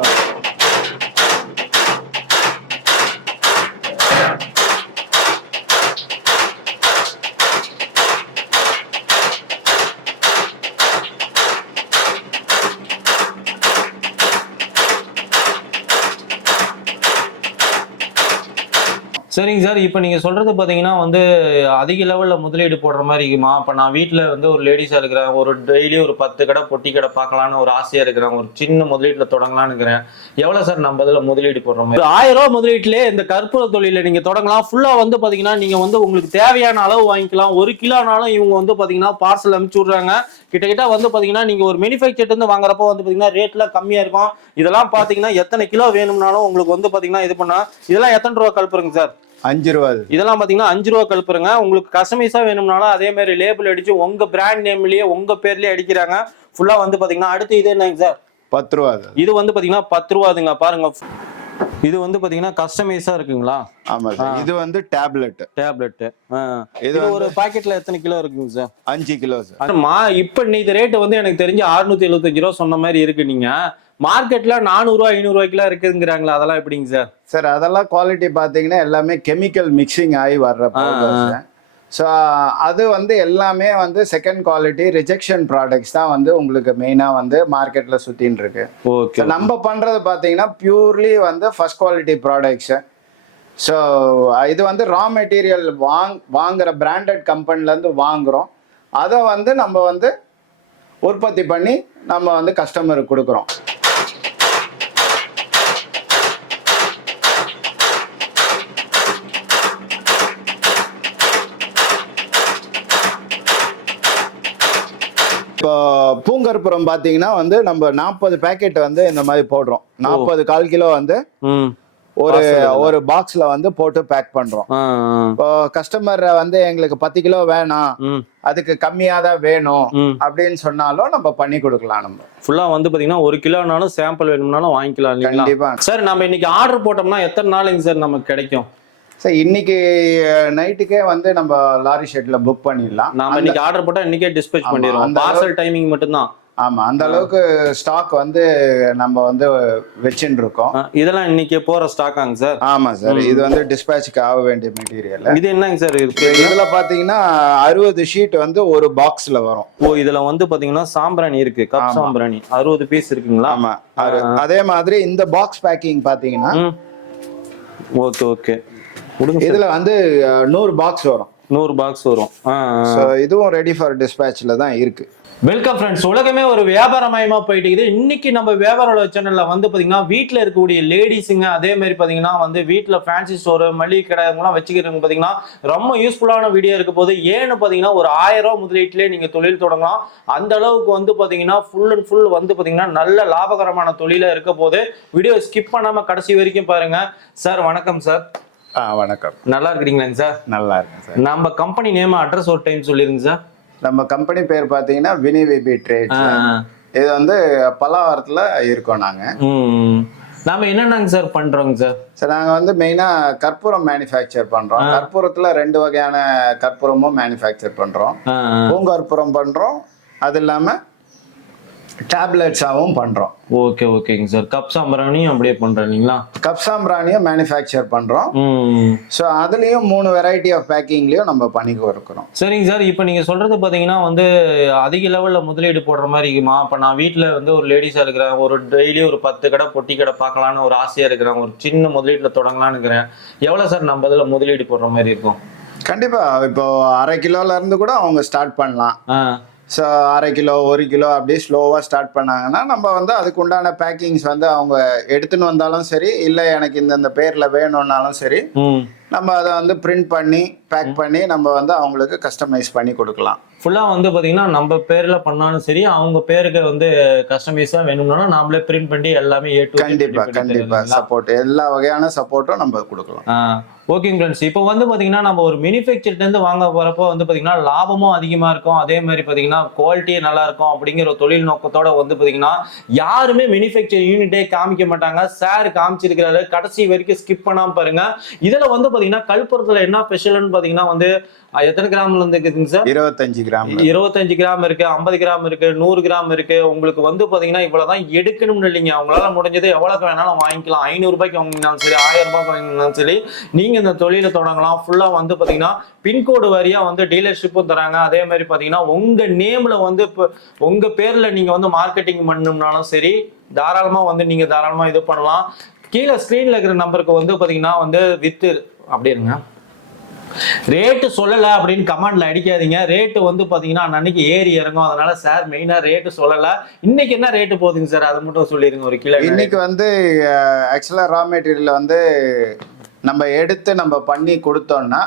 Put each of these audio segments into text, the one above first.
Bye. சரிங்க sir. இப்போ நீங்கள் சொல்கிறது பார்த்தீங்கன்னா வந்து அதிக லெவலில் முதலீடு போடுற மாதிரி இருக்குமா? இப்போ நான் வீட்டில் வந்து ஒரு லேடிஸாக இருக்கிறேன். ஒரு டெய்லி ஒரு பத்து கடை பொட்டி கடை பார்க்கலான்னு ஒரு ஆசையாக இருக்கிறேன். ஒரு சின்ன முதலீட்டில் தொடங்கலான்னு இருக்கிறேன். எவ்வளோ சார் நம்ம இதில் முதலீடு போடுற மாதிரி? ஆயிரம் ரூபா முதலீட்டிலே இந்த கற்பூர தொழிலில் நீங்கள் தொடங்கலாம். ஃபுல்லாக வந்து பார்த்தீங்கன்னா நீங்கள் வந்து உங்களுக்கு தேவையான அளவு வாங்கிக்கலாம். ஒரு கிலோனாலும் இவங்க வந்து பார்த்தீங்கன்னா பார்சல் அனுப்பிச்சி விட்றாங்க. கிட்டத்தட்ட வந்து பார்த்தீங்கன்னா நீங்கள் ஒரு மேனுஃபேக்சர் இருந்து வாங்குறப்போ வந்து பார்த்தீங்கன்னா ரேட்லாம் கம்மியாக இருக்கும். இதெல்லாம் பார்த்தீங்கன்னா எத்தனை கிலோ வேணும்னாலும் உங்களுக்கு வந்து பார்த்தீங்கன்னா இது பண்ணால் இதெல்லாம் எத்தனை ரூபா கல்புறங்க சார்? அஞ்சு ரூபா இதெல்லாம் பாத்தீங்கன்னா அஞ்சு ரூபா கழுப்புறங்க. உங்களுக்கு கஸ்டமைஸா வேணும்னாலும் அதே மாதிரி லேபிள் அடிச்சு உங்க பிராண்ட் நேம்லயே உங்க பேர்லயே அடிக்கிறாங்க. ஃபுல்லா வந்து பாத்தீங்கன்னா அடுத்து இது என்னங்க சார்? பத்து ரூபா இது வந்து பாத்தீங்கன்னா பத்து ரூபாதுங்க பாருங்க. இது வந்து பாத்தீங்கன்னா கஸ்டமைஸா இருக்குங்களா? ஆமா சார். இது வந்து டேப்லெட் டேப்லெட் இது ஒரு பாக்கெட்ல எத்தனை கிலோ இருக்குங்க சார்? அஞ்சு கிலோ சார். மா இப்ப இந்த ரேட்டு வந்து எனக்கு தெரிஞ்சு 675 எழுபத்தஞ்சு ரூபா சொன்ன மாதிரி இருக்கு நீங்க. மார்க்கெட்ல நானூறு ரூபா ஐநூறு ரூபாய்க்குலாம் இருக்குங்கிறாங்களா அதெல்லாம் எப்படிங்க சார்? சார் அதெல்லாம் குவாலிட்டி பார்த்தீங்கன்னா எல்லாமே கெமிக்கல் மிக்சிங் ஆகி வர்ற ஸோ அது வந்து எல்லாமே வந்து செகண்ட் குவாலிட்டி ரிஜெக்ஷன் ப்ராடக்ட்ஸ் தான் வந்து உங்களுக்கு மெயினாக வந்து மார்க்கெட்டில் சுற்றின்னு இருக்கு. ஓகே நம்ம பண்ணுறது பார்த்தீங்கன்னா பியூர்லி வந்து ஃபர்ஸ்ட் குவாலிட்டி ப்ராடக்ட்ஸு ஸோ இது வந்து ரா மெட்டீரியல் வாங் வாங்குற பிராண்டட் கம்பெனிலேருந்து வாங்குகிறோம் அதை வந்து நம்ம வந்து உற்பத்தி பண்ணி நம்ம வந்து கஸ்டமருக்கு கொடுக்குறோம் இப்போ பூங்கற்புரம் பார்த்தீங்கன்னா வந்து நம்ம நாற்பது பேக்கெட் வந்து இந்த மாதிரி போடுறோம். நாற்பது கால் கிலோ வந்து ஒரு. ஒரு பாக்ஸ்ல வந்து போட்டு பேக் பண்றோம். இப்போ கஸ்டமர் வந்து எங்களுக்கு பத்து கிலோ வேணாம். அதுக்கு கம்மியா தான் வேணும் அப்படின்னு சொன்னாலும் நம்ம பண்ணி கொடுக்கலாம் நம்ம. ஃபுல்லா வந்து பாத்தீங்கன்னா ஒரு கிலோனாலும் சாம்பிள் வேணும்னாலும் வாங்கிக்கலாம் இல்லைங்களா? கண்டிப்பா. சார் நம்ம இன்னைக்கு ஆர்டர் போட்டோம்னா எத்தனை நாளைங்க சார் நமக்கு கிடைக்கும்? சார் இன்னைக்கு நைட்டுக்கே வந்து நம்ம லாரி ஷெட்ல புக் பண்ணிடலாம். நாம இன்னைக்கு ஆர்டர் போட்டா இன்னைக்கே டிஸ்பேச் பண்ணிடுவோம். பார்சல் டைமிங் மட்டும்தான். ஆமா அந்த அளவுக்கு ஸ்டாக் வந்து நம்ம வந்து வச்சுட்டு இருக்கோம் இதெல்லாம் இன்னைக்கு போற ஸ்டாக்காங்க சார். ஆமா சார் இது வந்து டிஸ்பேச்சுக்கு ஆக வேண்டிய மெட்டீரியல் இது என்னங்க சார் இருக்கு? இதுல பாத்தீங்கன்னா அறுபது ஷீட் வந்து ஒரு பாக்ஸ்ல வரும். ஓ இதுல வந்து பாத்தீங்கன்னா சாம்பிராணி இருக்கு கப். சாம்பிராணி. அறுபது பீஸ் இருக்குங்களா? ஆமா அதே மாதிரி இந்த பாக்ஸ் பேக்கிங் பாத்தீங்கன்னா ஓகே ஓகே. இதுல வந்து நூறு பாக்ஸ் வரும். நூறு பாக்ஸ் வரும். இதுவும் ரெடி ஃபார் டிஸ்பேச்ல தான் இருக்கு. வெல்கம் ஃப்ரெண்ட்ஸ் உலகமே ஒரு வியாபாரமயமா போயிட்டு இன்னைக்கு நம்ம வியாபார சேனல்ல வந்து பாத்தீங்கன்னா வீட்ல இருக்கக்கூடிய லேடிஸுங்க அதே மாதிரி பாத்தீங்கன்னா வந்து வீட்ல ஃபேன்சி ஸ்டோர் மளிகை கடை இவங்கலாம் வச்சுக்கிறவங்க பாத்தீங்கன்னா ரொம்ப யூஸ்ஃபுல்லான வீடியோ இருக்க போது ஏன்னு பாத்தீங்கன்னா ஒரு ஆயிரம் ரூபாய் முதலீட்டிலே நீங்க தொழில் தொடங்கலாம். அந்த அளவுக்கு வந்து பாத்தீங்கன்னா ஃபுல் அண்ட் ஃபுல் வந்து பாத்தீங்கன்னா நல்ல லாபகரமான தொழிலா இருக்க போது வீடியோ ஸ்கிப் பண்ணாம கடைசி வரைக்கும் பாருங்க. சார் வணக்கம் சார் ஆ வணக்கம். நல்லா இருக்கிறீங்களாங்க சார்? நல்லா இருக்கேன் சார். நம்ம கம்பெனி நேம் அட்ரஸ் ஒரு டைம் சொல்லிருங்க சார். நம்ம கம்பெனி பேர் பாத்தீங்கன்னா வினி விபி ட்ரேட்ஸ் ஆ, இது வந்து பல்லாவரத்துல இருக்கோம் நாங்க. ம். நாம என்னென்னங்க சார் பண்றோங்க சார்? சார் நாங்க வந்து மெயினா கற்பூரம் மேனுஃபேக்சர் பண்றோம். கற்பூரத்துல ரெண்டு வகையான கற்பூரமும் மேனுஃபேக்சர் பண்றோம். பூங்கற்பூரம் பண்றோம். அது இல்லாம டேப்லெட்ஸாகவும் பண்றோம். ஓகே ஓகேங்க சார் கப் சாம்பிராணியும் அப்படியே பண்றேன் இல்லைங்களா கப் சாம்பிராணியும் மேனுஃபேக்சர் பண்றோம். ம். ஸோ அதுலேயும் மூணு வெரைட்டி ஆஃப் பேக்கிங்லேயும் நம்ம பண்ணி இருக்கிறோம் சரிங்க சார் இப்போ நீங்க சொல்றது பாத்தீங்கன்னா வந்து அதிக லெவல்ல முதலீடு போடுற மாதிரி இருக்குமா? இப்போ நான் வீட்டில் வந்து ஒரு லேடிஸா இருக்கிறேன். ஒரு டெய்லி ஒரு பத்து கடை பொட்டி கடை பார்க்கலான்னு ஒரு ஆசையா இருக்கிறேன். ஒரு சின்ன முதலீட்டுல தொடங்கலான்னு இருக்கிறேன். எவ்வளவு சார் நம்ம இதில் முதலீடு போடுற மாதிரி இருக்கும்? கண்டிப்பா. இப்போ அரை கிலோல இருந்து கூட அவங்க ஸ்டார்ட் பண்ணலாம். ஸோ அரை கிலோ ஒரு கிலோ அப்படியே ஸ்லோவாக ஸ்டார்ட் பண்ணாங்கன்னா நம்ம வந்து அதுக்கு உண்டான பேக்கிங்ஸ் வந்து அவங்க எடுத்துன்னு வந்தாலும் சரி இல்லை எனக்கு இந்தந்த பேரில் வேணும்னாலும் சரி நம்ம அதை வந்து பிரிண்ட் பண்ணி பேக் பண்ணி நம்ம வந்து அவங்களுக்கு கஸ்டமைஸ் பண்ணி கொடுக்கலாம். ஃபுல்லா வந்து பாத்தீங்கன்னா நம்ம பேர்ல பண்ணாலும் சரி அவங்க பேருக்கு வந்து கஸ்டமைஸா வேணும்னாலும் நாமளே பிரிண்ட் பண்ணி எல்லாமே ஏ டு கண்டிப்பா கண்டிப்பா. சப்போர்ட் எல்லா வகையான சப்போர்ட்டும் நம்ம கொடுக்கலாம். ஓகேங்க ஃப்ரெண்ட்ஸ் இப்போ வந்து பாத்தீங்கன்னா நம்ம ஒரு இருந்து வாங்க போறப்போ வந்து பாத்தீங்கன்னா லாபமும் அதிகமா இருக்கும். அதே மாதிரி பாத்தீங்கன்னா குவாலிட்டியும் நல்லா இருக்கும் அப்படிங்கிற ஒரு தொழில் நோக்கத்தோட வந்து பாத்தீங்கன்னா யாருமே மேனுஃபேக்சர் யூனிட்டே காமிக்க மாட்டாங்க. சார் காமிச்சிருக்கிறாரு. கடைசி வரைக்கும் ஸ்கிப் பண்ணாம பாருங்க. இதுல வந்து பாத்தீங்கன்னா கல்புரத்துல என்ன ஸ்பெஷல்னு பாத்தீங்கன்னா வந்து எத்தனை கிராம்ல இருந்து இருக்குதுங்க சார் இருபத்தஞ்சு கிராம் இருபத்தஞ்சு கிராம் இருக்கு ஐம்பது கிராம் இருக்கு நூறு கிராம் இருக்கு. உங்களுக்கு வந்து பாத்தீங்கன்னா இவ்வளவுதான் எடுக்கணும்னு இல்லைங்க. அவங்களால முடிஞ்சது எவ்வளவு வேணாலும் வாங்கிக்கலாம். ஐநூறு ரூபாய்க்கு வாங்கினாலும் சரி ஆயிரம் ரூபாய்க்கு வாங்கினாலும் சரி நீங்க இந்த தொழிலை தொடங்கலாம். ஃபுல்லா வந்து பாத்தீங்கன்னா பின்கோடு வாரியா வந்து டீலர்ஷிப்பும் தராங்க. அதே மாதிரி பாத்தீங்கன்னா உங்க நேம்ல வந்து உங்க பேர்ல நீங்க வந்து மார்க்கெட்டிங் பண்ணணும்னாலும் சரி தாராளமா வந்து நீங்க தாராளமா இது பண்ணலாம். கீழே ஸ்க்ரீன்ல இருக்கிற நம்பருக்கு வந்து பாத்தீங்கன்னா வந்து வித்து அப்படி இருங்க. ரேட்டு சொல்லலை அப்படின்னு கமெண்ட்ல அடிக்காதீங்க. ரேட்டு வந்து பாத்தீங்கன்னா அன்னைக்கு ஏறி இறங்கும். அதனால சார் மெயினா ரேட்டு சொல்லலை. இன்னைக்கு என்ன ரேட்டு போகுதுங்க சார்? அதை மட்டும் சொல்லிருங்க ஒரு கிலோ இன்னைக்கு வந்து ஆக்சுவலா ரா மெட்டீரியலில் வந்து நம்ம எடுத்து நம்ம பண்ணி கொடுத்தோம்னா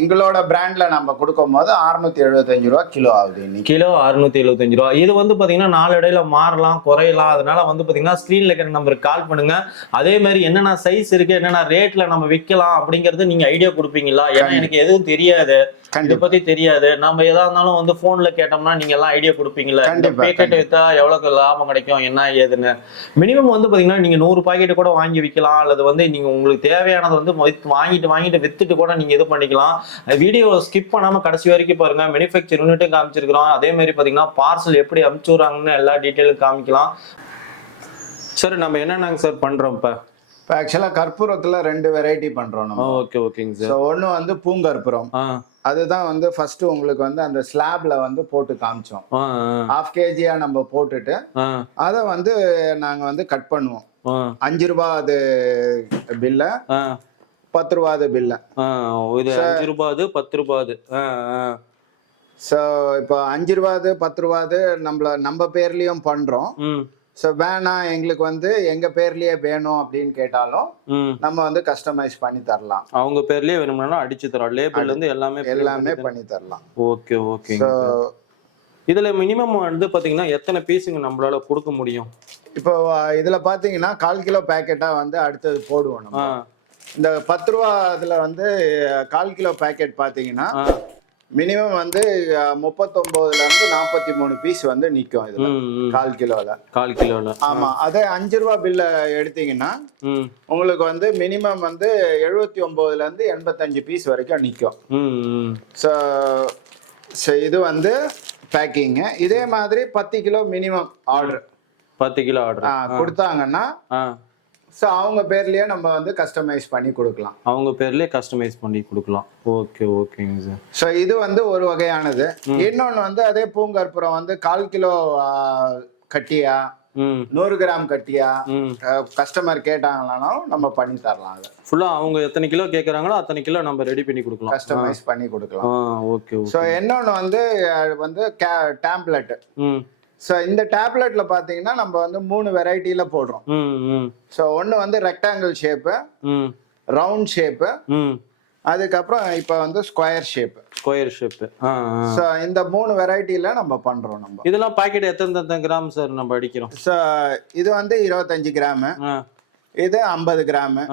எங்களோட பிராண்ட்ல நம்ம கொடுக்கும் போது அறுநூத்தி எழுபத்தஞ்சு ரூபா கிலோ ஆகுது கிலோ அறுநூத்தி எழுபத்தஞ்சு ரூபா. இது வந்து பாத்தீங்கன்னா நாளடையில மாறலாம் குறையலாம். அதனால வந்து பாத்தீங்கன்னா ஸ்க்ரீன்ல இருக்கிற நம்பருக்கு கால் பண்ணுங்க. அதே மாதிரி என்னென்ன சைஸ் இருக்கு என்னென்ன ரேட்ல நம்ம விற்கலாம் அப்படிங்கறது நீங்க ஐடியா கொடுப்பீங்களா? ஏன்னா எனக்கு எதுவும் தெரியாது. இதை கண்டிப்பா பத்தி தெரியாது. நம்ம எதா இருந்தாலும் வந்து போன்ல கேட்டோம்னா நீங்க எல்லாம் ஐடியா கொடுப்பீங்கல்ல? பேக்கெட். வித்தா எவ்வளவுக்கு லாபம் கிடைக்கும் என்ன ஏதுன்னு? மினிமம் வந்து பாத்தீங்கன்னா நீங்க நூறு பாக்கெட் கூட வாங்கி விற்கலாம் அல்லது வந்து நீங்க உங்களுக்கு தேவையானது வந்து வாங்கிட்டு வாங்கிட்டு வித்துட்டு கூட நீங்க இது பண்ணிக்கலாம். வீடியோ ஸ்கிப் பண்ணாம கடைசி வரைக்கும் பாருங்க. மேனுஃபேக்சர் யூனிட்டும் காமிச்சிருக்கிறோம். அதே மாதிரி பாத்தீங்கன்னா பார்சல் எப்படி அனுப்பிச்சு விடுறாங்கன்னு எல்லா டீட்டெயிலும் காமிக்கலாம். சார் நம்ம என்னென்னங்க சார் பண்றோம் இப்ப? இப்போ ஆக்சுவலா கற்பூரத்துல ரெண்டு வெரைட்டி பண்றோம் நம்ம. ஓகே ஓகேங்க சார் ஒன்று வந்து பூங்கற்பூரம். ஆ. அதுதான் வந்து ஃபர்ஸ்ட் உங்களுக்கு வந்து அந்த ஸ்லாப்ல வந்து போட்டு காமிச்சோம். ஹாஃப் கேஜியா நம்ம போட்டுட்டு அதை வந்து நாங்க வந்து கட் பண்ணுவோம். அஞ்சு ரூபா அது பில்ல பத்து ரூபா அது பில்ல இது அஞ்சு ரூபாது பத்து ரூபாது. ஆ ஆ. ஸோ இப்போ அஞ்சு ரூபாது பத்து ரூபாது நம்மள நம்ம பேர்லயும் பண்றோம். ஸோ வேணாம் எங்களுக்கு வந்து எங்க பேர்லயே வேணும் அப்படின்னு கேட்டாலும் நம்ம வந்து கஸ்டமைஸ் பண்ணி தரலாம். அவங்க பேர்லயே வேணும்னா அடிச்சு தரோம் லேபிள்ல இருந்து எல்லாமே எல்லாமே பண்ணி தரலாம். ஓகே ஓகே இதுல மினிமம் வந்து பாத்தீங்கன்னா எத்தனை பீஸுங்க நம்மளால கொடுக்க முடியும்? இப்போ இதுல பாத்தீங்கன்னா கால் கிலோ பேக்கெட்டா வந்து அடுத்தது போடுவோம் நம்ம. இந்த பத்து ரூபா இதுல வந்து கால் கிலோ பேக்கெட் பாத்தீங்கன்னா மினிமம் வந்து அஹ், முப்பத்தொன்பதுல இருந்து நாற்பத்தி மூணு பீஸ் வந்து நிக்கும் இதுல. கால் கிலோல. கால் கிலோல. ஆமா. அதே அஞ்சு ரூபா பில்ல எடுத்தீங்கன்னா உங்களுக்கு வந்து மினிமம் வந்து எழுபத்தி ஒன்பதுல இருந்து எண்பத்தஞ்சு பீஸ் வரைக்கும் நிக்கும். ம் ம். ஸோ ஸோ இது வந்து பேக்கிங்கு இதே மாதிரி பத்து கிலோ மினிமம் ஆர்டர் பத்து கிலோ ஆர்டர் கொடுத்தாங்கன்னா ஸோ அவங்க பேர்லயே நம்ம வந்து கஸ்டமைஸ் பண்ணி கொடுக்கலாம். அவங்க பேர்லயே கஸ்டமைஸ் பண்ணி கொடுக்கலாம். ஓகே ஓகேங்க சார் ஸோ இது வந்து ஒரு வகையானது. இன்னொன்று வந்து அதே பூங்கற்புறம் வந்து கால் கிலோ கட்டியா நூறு கிராம் கட்டியா கஸ்டமர் கேட்டாங்களானாலும் நம்ம பண்ணி தரலாம் அதை. ஃபுல்லா அவங்க எத்தனை கிலோ கேக்குறாங்களோ அத்தனை கிலோ நம்ம ரெடி பண்ணி கொடுக்கலாம். கஸ்டமைஸ் பண்ணி கொடுக்கலாம். ஓகே ஸோ இன்னொன்று வந்து வந்து டேப்லெட் ம். ஸோ இந்த டேப்லெட்ல பார்த்தீங்கன்னா நம்ம வந்து மூணு வெரைட்டியில போடுறோம். ஸோ ஒன்று வந்து ரெக்டாங்கிள் ஷேப்பு ரவுண்ட் ஷேப்பு அதுக்கப்புறம் இப்போ வந்து ஸ்கொயர் ஷேப்பு ஸ்கொயர் ஷேப் ஆ ஆ. ஸோ இந்த மூணு வெரைட்டியில நம்ம பண்றோம் நம்ம. இதெல்லாம் பாக்கெட் எத்தனை எத்தனை கிராம் சார் நம்ம அடிக்கிறோம்? ஸோ இது வந்து இருபத்தஞ்சு கிராமு இது ஐம்பது கிராமு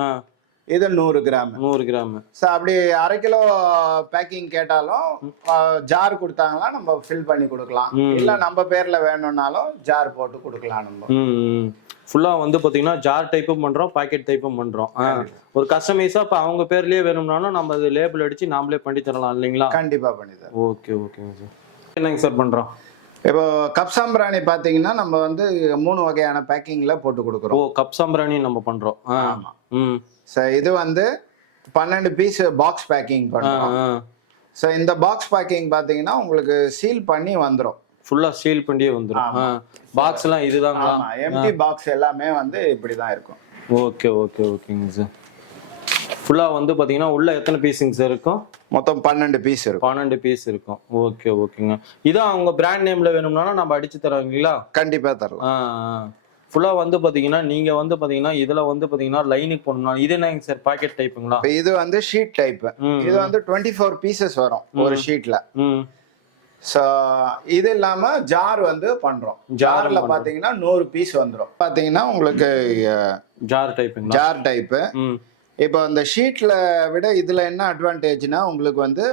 இது நூறு கிராமு. நூறு கிராம். ஸோ அப்படி அரை கிலோ பேக்கிங் கேட்டாலும் ஜார் கொடுத்தாங்களா நம்ம ஃபில் பண்ணி கொடுக்கலாம். இல்ல நம்ம பேர்ல வேணும்னாலும் ஜார் போட்டு கொடுக்கலாம் நம்ம. ஃபுல்லாக வந்து பார்த்தீங்கன்னா ஜார் டைப்பும் பண்ணுறோம் பாக்கெட் டைப்பும் பண்ணுறோம் ஒரு கஸ்டமைஸாக இப்போ அவங்க பேர்லேயே வேணும்னாலும் நம்ம அது லேபிள் அடித்து நாமளே பண்ணி தரலாம் இல்லைங்களா? கண்டிப்பா பண்ணி தரோம் ஓகே ஓகேங்க சார் என்னங்க சார் பண்ணுறோம் இப்போ கப் சாம்பிராணி பாத்தீங்கன்னா நம்ம வந்து மூணு வகையான பேக்கிங்ல போட்டு ஓ கொடுக்குறோம் கப் சாம்பிராணி நம்ம பண்ணுறோம் ஆ. ஆமா. ம். இது வந்து பன்னெண்டு பீஸ் பாக்ஸ் பேக்கிங் ஆ பண்ணுறோம். ஆ ஸோ இந்த பாக்ஸ் பேக்கிங் பார்த்தீங்கன்னா உங்களுக்கு சீல் பண்ணி வந்துடும் ஃபுல்லாக சீல் பண்ணியே வந்துடும் ஆ பாக்ஸ்லாம் ஆமா. எம்டி பாக்ஸ் எல்லாமே வந்து இப்படி தான் இருக்கும் ஓகே ஓகே ஓகேங்க சார் ஃபுல்லாக வந்து பார்த்தீங்கன்னா உள்ள எத்தனை பீஸுங்க சார் இருக்கும்? மொத்தம் பன்னெண்டு பீஸ் இருக்கும். பன்னெண்டு பீஸ் இருக்கும். ஓகே ஓகேங்க இதான் அவங்க பிராண்ட் நேம்ல வேணும்னாலும் நம்ம அடிச்சு தரோங்களா கண்டிப்பா தரலாம். ஃபுல்லாக வந்து பார்த்தீங்கன்னா நீங்கள் வந்து பார்த்தீங்கன்னா இதில் வந்து பார்த்தீங்கன்னா லைனுக்கு போடணும் இது என்னங்க சார் பாக்கெட் டைப்புங்களா இது வந்து ஷீட் டைப் ம் இது வந்து டுவெண்ட்டி ஃபோர் பீசஸ் வரும் ஒரு ஷீட்ல ம். ஸோ இது இல்லாம ஜார் வந்து பண்றோம். ஜார்ல பாத்தீங்கன்னா நூறு பீஸ் வந்துடும் பாத்தீங்கன்னா உங்களுக்கு ஜார் டைப்புங்களா ஜார் டைப்பு இப்போ அந்த ஷீட்ல விட இதுல என்ன அட்வான்டேஜ்னா உங்களுக்கு வந்து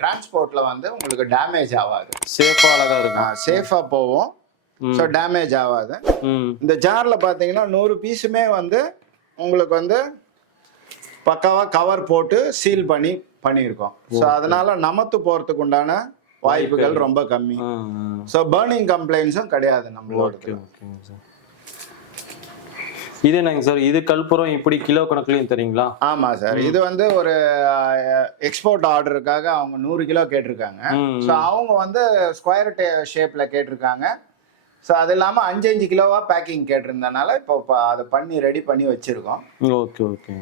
டிரான்ஸ்போர்ட்ல வந்து உங்களுக்கு டேமேஜ் ஆகாது. சேஃபாக அழகாக இருக்கும். சேஃபா போகும். ஸோ டேமேஜ் ஆகாது. இந்த ஜார்ல பாத்தீங்கன்னா நூறு பீஸுமே வந்து உங்களுக்கு வந்து பக்காவா கவர் போட்டு சீல் பண்ணி பண்ணியிருக்கோம். ஸோ அதனால நமத்து போறதுக்கு உண்டான வாய்ப்புகள் ரொம்ப கம்மி. ஸோ பேர்னிங் கம்ப்ளைண்ட்ஸும் கிடையாது நம்மளோட இது என்னங்க சார்? இது கல்புரம் இப்படி கிலோ கணக்குலையும் தரீங்களா? ஆமா சார். இது வந்து ஒரு எக்ஸ்போர்ட் ஆர்டருக்காக அவங்க நூறு கிலோ கேட்டிருக்காங்க. ஸோ அவங்க வந்து ஸ்கொயர் ஷேப்ல கேட்டிருக்காங்க. ஸோ அது இல்லாமல் அஞ்சு அஞ்சு கிலோவா பேக்கிங் கேட்டிருந்தனால இப்போ அதை பண்ணி ரெடி பண்ணி வச்சிருக்கோம். Okay okay.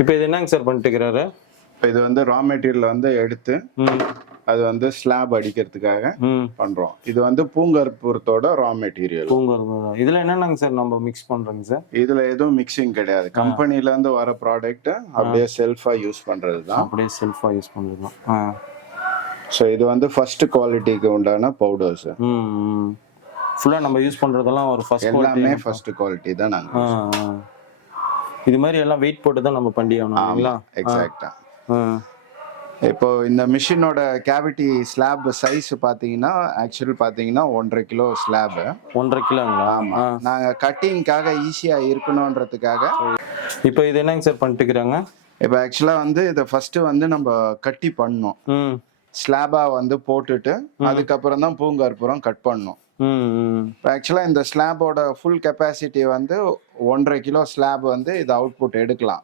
இப்போ இது என்னங்க சார் பண்ணிட்டு இருக்கிறாரு இப்போ இது வந்து ரா மெட்டீரியல் வந்து எடுத்து அது வந்து ஸ்லாப் அடிக்கிறதுக்காக பண்றோம். இது வந்து பூங்கற்பூரத்தோட ரா மெட்டீரியல் பூங்கர் இதில் என்னென்னங்க சார் நம்ம மிக்ஸ் பண்ணுறோங்க சார் இதுல எதுவும் மிக்சிங் கிடையாது. கம்பெனில இருந்து வர ப்ராடக்ட் அப்படியே செல்ஃபா யூஸ் பண்றது தான். அப்படியே செல்ஃபாக யூஸ் பண்ணுறது ஆ. ஸோ இது வந்து ஃபர்ஸ்ட் குவாலிட்டிக்கு உண்டான பவுடர்ஸ் ஃபுல்லாக நம்ம யூஸ் பண்ணுறதெல்லாம் ஒரு ஃபர்ஸ்ட் எல்லாமே ஃபர்ஸ்ட் குவாலிட்டி தான் நாங்க ஆ ஆ. இது மாதிரி எல்லாம் வெயிட் போட்டு தான் நம்ம பண்ணி ஆகணும் இல்லைங்களா? எக்ஸாக்டா ஆ. இப்போ இந்த மிஷினோட கேவிட்டி ஸ்லாப் சைஸ் பாத்தீங்கன்னா ஆக்சுவல் பாத்தீங்கன்னா ஒன்றரை கிலோ ஸ்லாப் ஒன்றரை கிலோங்களா? ஆமா. நாங்க கட்டிங்காக ஈஸியா இருக்கணுன்றதுக்காக இப்போ இது என்னங்க சார் பண்ணிட்டு இருக்கிறாங்க? இப்போ ஆக்சுவலா வந்து இதை ஃபர்ஸ்ட் வந்து நம்ம கட்டி பண்ணோம் ம் ஸ்லாபா வந்து போட்டுட்டு அதுக்கப்புறம் தான் பூங்கற்புறம் கட் பண்ணோம். ம் ம். இப்போ ஆக்சுவலாக இந்த ஸ்லாபோட ஃபுல் கெப்பாசிட்டி வந்து ஒன்றரை கிலோ ஸ்லாப் வந்து இது அவுட்புட் எடுக்கலாம்.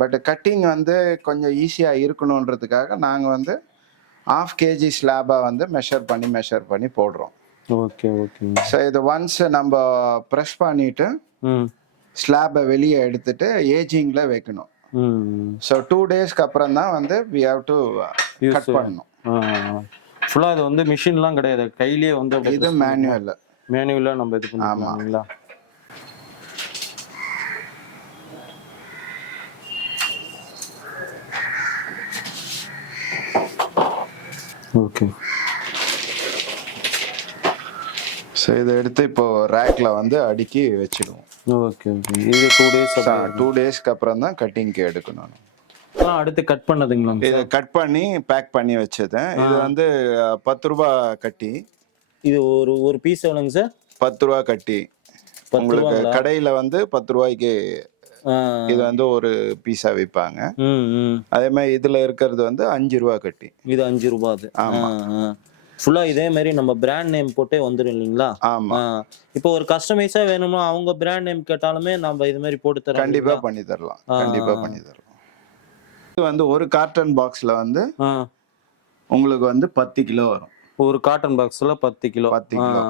பட் கட்டிங் வந்து கொஞ்சம் ஈஸியாக இருக்கணுன்றதுக்காக நாங்கள் வந்து ஆஃப் கேஜி ஸ்லாபாக வந்து மெஷர் பண்ணி மெஷர் பண்ணி போடுறோம். ஓகே ஓகேங்க ஸோ இது ஒன்ஸ் நம்ம ப்ரெஷ் பண்ணிட்டு ஸ்லாபை வெளியே எடுத்துட்டு ஏஜிங்கில் வைக்கணும். ஸோ டூ டேஸ்க்கு அப்புறம் தான் வந்து வி ஹாவ் டு கட் பண்ணணும். ஃபுல்லாக இது வந்து மிஷின்லாம் கிடையாது. கையிலேயே வந்து இது மேனுவல் மேனுவலாக நம்ம இது பண்ணிக்கலாம் இல்லைங்களா? ஓகே ஸோ இதை எடுத்து இப்போ ரேக்ல வந்து அடுக்கி வச்சிடுவோம். ஓகே ஓகே இது டூ டேஸ் டூ டேஸ்க்கு அப்புறம் தான் கட்டிங்க்கு எடுக்கணும். அடுத்து கட் பண்ணதுங்களாங்க இதை கட் பண்ணி பேக் பண்ணி வச்சது. இது வந்து பத்து ரூபா கட்டி. இது ஒரு ஒரு பீஸ் எவ்வளோங்க சார்? பத்து ரூபா கட்டி உங்களுக்கு கடையில வந்து பத்து ரூபாய்க்கு இது வந்து ஒரு பீஸா விற்பாங்க அதே மாதிரி இதுல இருக்கிறது வந்து அஞ்சு ரூபா கட்டி. இது அஞ்சு ரூபா அது ஃபுல்லாக இதே மாதிரி நம்ம பிராண்ட் நேம் போட்டே வந்துடும் இல்லைங்களா? ஆமா. இப்போ ஒரு கஸ்டமைஸா வேணும்னா அவங்க பிராண்ட் நேம் கேட்டாலுமே நம்ம இது மாதிரி போட்டு தரோம் கண்டிப்பா பண்ணி தரலாம். கண்டிப்பா பண்ணி தரலாம். வந்து ஒரு கார்டன் பாக்ஸ்ல வந்து. உங்களுக்கு வந்து பத்து கிலோ வரும். ஒரு காட்டன் பாக்ஸ்ல பத்து கிலோ. பத்து கிலோ.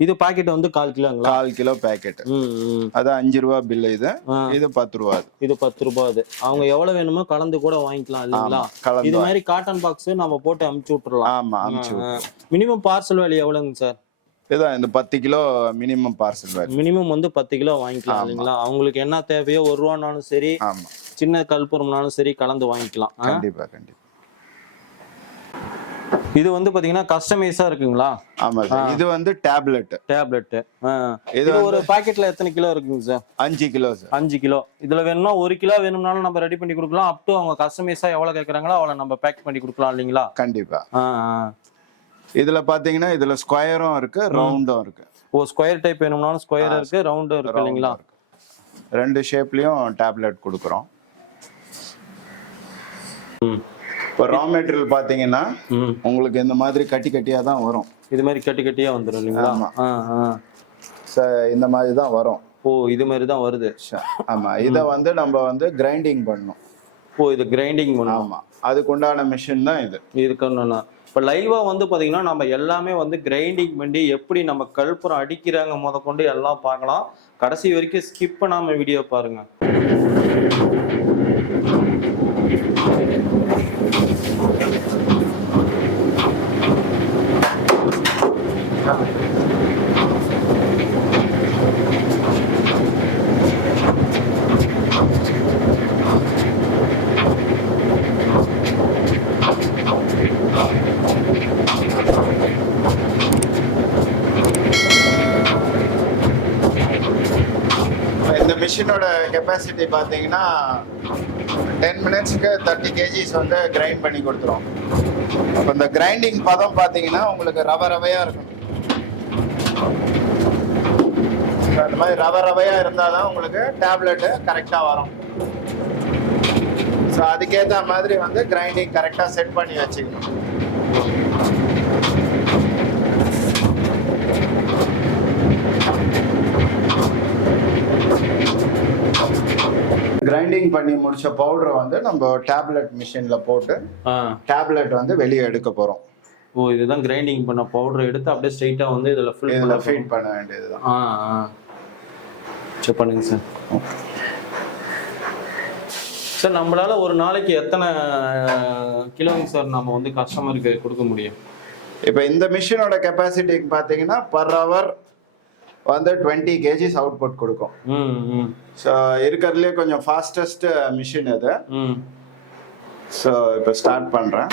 இது பாக்கெட் வந்து கால் கிலோங்களா? கால் கிலோ பேக்கெட். அது அஞ்சு ரூபா பில்லு இது. இது பத்து ரூபா இது பத்து ரூபாய் அது. அவங்க எவ்வளவு வேணுமோ கலந்து கூட வாங்கிக்கலாம் இல்லைங்களா? இது மாதிரி காட்டன் பாக்ஸ் நம்ம போட்டு அமுச்சு விட்டுறலாம். ஆமா அமுச்சு மினிமம் பார்சல் வேல்யூ எவ்வளவுங்க சார் இதான் இந்த பத்து கிலோ மினிமம் பார்சல் வேலை மினிமம் வந்து பத்து கிலோ வாங்கிக்கலாம் இல்லைங்களா? அவங்களுக்கு என்ன தேவையோ ஒரு ரூபானாலும் சரி. ஆமா. சின்ன கல்புரம்னாலும் சரி கலந்து வாங்கிக்கலாம்? கண்டிப்பா கண்டிப்பா. இது வந்து பாத்தீங்கன்னா கஸ்டமைஸா இருக்குங்களா? ஆமா சார். இது வந்து டேப்லெட் டேப்லெட் இது ஒரு பாக்கெட்ல எத்தனை கிலோ இருக்குங்க சார்? அஞ்சு கிலோ சார். அஞ்சு கிலோ. இதுல வேணும்னா ஒரு கிலோ வேணும்னாலும் நம்ம ரெடி பண்ணி கொடுக்கலாம். அப் டு அவங்க கஸ்டமைஸா எவ்வளவு கேக்குறாங்களோ அவ்வளவு நம்ம பேக் பண்ணி கொடுக்கலாம் இல்லைங்களா? கண்டிப்பா. இதுல பாத்தீங்கன்னா இதுல ஸ்கொயரும் இருக்கு ரவுண்டும் இருக்கு. ஓ ஸ்கொயர் டைப் வேணும்னாலும் ஸ்கொயர் இருக்கு ரவுண்டும் இருக்கு இல்லைங்களா? ரெண்டு ஷேப்லயும் டேப்லெட் கொடுக்குறோம். இப்போ ரா மெட்டீரியல் பாத்தீங்கன்னா ம். உங்களுக்கு இந்த மாதிரி கட்டி கட்டியா தான் வரும். இது மாதிரி கட்டி கட்டியா வந்துடும் இல்லைங்களா? ஆமா. ஆ, ஆ. ச- இந்த மாதிரி தான் வரும். ஓ இது மாதிரி தான் வருது. ச- ஆமா. இத வந்து நம்ம வந்து கிரைண்டிங் பண்ணணும் ஓ இது கிரைண்டிங் பண்ணும். ஆமா. அதுக்கு உண்டான மிஷின் தான் இது. இருக்கணும்னா. இப்போ லைவா வந்து பாத்தீங்கன்னா நம்ம எல்லாமே வந்து கிரைண்டிங் பண்ணி எப்படி நம்ம கல்புரம் அடிக்கிறாங்க முத கொண்டு எல்லாம் பார்க்கலாம். கடைசி வரைக்கும் ஸ்கிப் பண்ணாம வீடியோ பாருங்க இந்த மிஷினோட கெப்பாசிட்டி பார்த்தீங்கன்னா டென் மினிட்ஸ்க்கு தேர்ட்டி கேஜிஸ் வந்து கிரைண்ட் பண்ணி கொடுத்துரும். அப்போ இந்த கிரைண்டிங் பதம் பார்த்தீங்கன்னா உங்களுக்கு ரவ ரவையாக இருக்கும். அந்த மாதிரி ரவ ரவையாக இருந்தால் தான் உங்களுக்கு டேப்லெட்டு கரெக்டாக வரும். ஸோ அதுக்கேற்ற மாதிரி வந்து கிரைண்டிங் கரெக்டாக செட் பண்ணி வச்சுக்கணும். கிரைண்டிங் பண்ணி முடிச்ச பவுடரை வந்து நம்ம டேப்லெட் மிஷினில் போட்டு டேப்லெட் வந்து வெளியே எடுக்க போகிறோம் ஓ இதுதான் கிரைண்டிங் பண்ண பவுடர் எடுத்து அப்படியே ஸ்ட்ரைட்டா வந்து இதுல ஃபில் பண்ண ஃபீட் பண்ண வேண்டியதுதான். ஆ ஆ. செக் பண்ணுங்க சார். சார் நம்மளால ஒரு நாளைக்கு எத்தனை கிலோங்க சார் நம்ம வந்து கஸ்டமருக்கு கொடுக்க முடியும்? இப்போ இந்த மிஷினோட கெப்பாசிட்டி பார்த்தீங்கன்னா பர் ஹவர் வந்து டுவெண்ட்டி கேஜிஸ் அவுட்புட் கொடுக்கும். ம் ம். ஸோ இருக்கிறதுலே கொஞ்சம் ஃபாஸ்டஸ்ட் மிஷின் இது. ம். ஸோ இப்போ ஸ்டார்ட் பண்ணுறேன்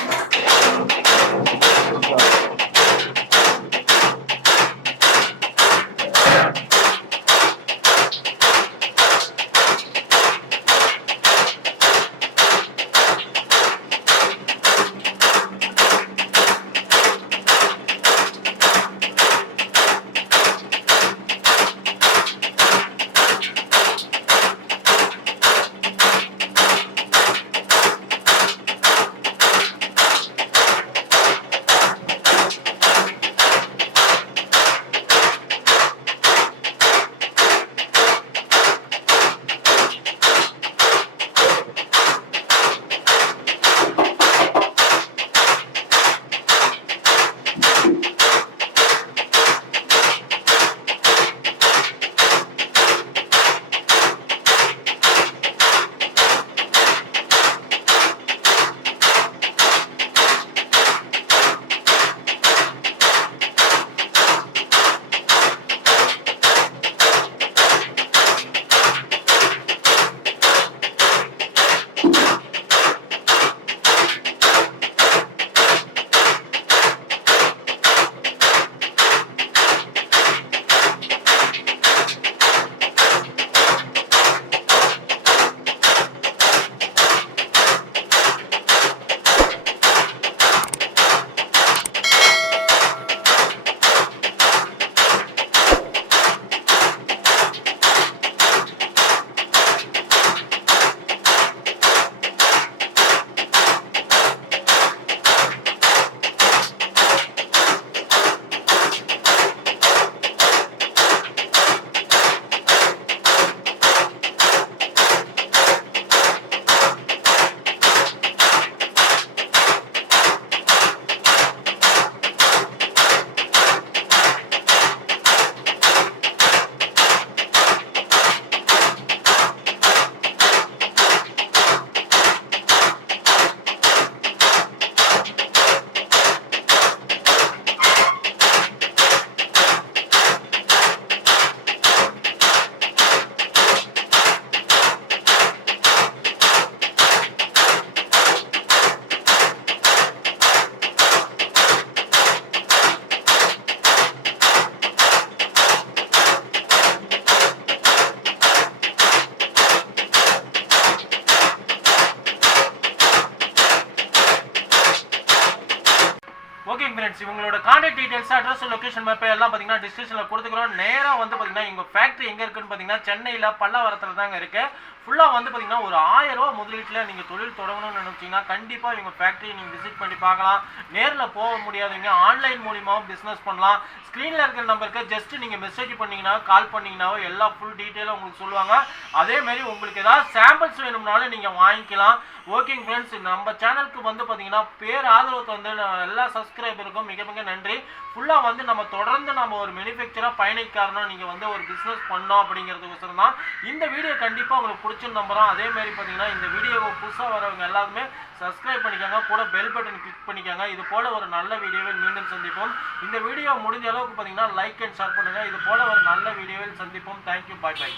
அட்ரஸ் மேப்பை எல்லாம் பார்த்தீங்கன்னா டிஸ்கிரிப்ஷனில் கொடுத்துக்கிறோம். நேராக வந்து பார்த்தீங்கன்னா எங்கள் ஃபேக்ட்ரி எங்கே இருக்குன்னு பார்த்தீங்கன்னா சென்னையில் பல்லாவரத்தில் தாங்க இருக்கு. ஃபுல்லாக வந்து பார்த்தீங்கன்னா ஒரு ஆயிரம் ரூபா முதலீட்டில் நீங்கள் தொழில் தொடங்கணும்னு நினச்சிங்கன்னா கண்டிப்பாக எங்கள் ஃபேக்ட்ரி நீங்கள் விசிட் பண்ணி பார்க்கலாம். நேரில் போக முடியாதுங்க. ஆன்லைன் மூலியமாகவும் பிஸ்னஸ் பண்ணலாம். ஸ்க்ரீனில் இருக்கிற நம்பருக்கு ஜஸ்ட் நீங்கள் மெசேஜ் பண்ணீங்கன்னா கால் பண்ணீங்கன்னாவோ எல்லா ஃபுல் டீட்டெயிலும் உங்களுக்கு சொல்லுவாங்க. அதேமாரி உங்களுக்கு ஏதாவது சாம்பிள்ஸ் வேணும்னாலும் நீங்கள் வாங்கிக்கலாம். ஓகேங்க ஃப்ரெண்ட்ஸ் நம்ம சேனலுக்கு வந்து பார்த்தீங்கன்னா பேர் ஆதரவு தந்து எல்லா சப்ஸ்கிரைபருக்கும் மிக மிக நன்றி. ஃபுல்லாக வந்து நம்ம தொடர்ந்து நம்ம ஒரு மேனுஃபேக்சராக பயணிக்காரணும் நீங்கள் வந்து ஒரு பிஸ்னஸ் பண்ணோம் அப்படிங்கிறதுக்கோசரம் தான். இந்த வீடியோ கண்டிப்பாக உங்களுக்கு பிடிச்சுன்னு நம்புகிறோம் அதே மாதிரி பார்த்தீங்கன்னா இந்த வீடியோவை புதுசாக வரவங்க எல்லாருமே சப்ஸ்கிரைப் பண்ணிக்கோங்க. கூட பெல் பட்டன் கிளிக் பண்ணிக்கோங்க. இது போல் ஒரு நல்ல வீடியோவில் மீண்டும் சந்திப்போம். இந்த வீடியோ முடிஞ்ச அளவுக்கு பார்த்தீங்கன்னா லைக் அண்ட் ஷேர் பண்ணுங்கள் இது போல் ஒரு நல்ல வீடியோவில் சந்திப்போம். தேங்க்யூ பாய் பாய்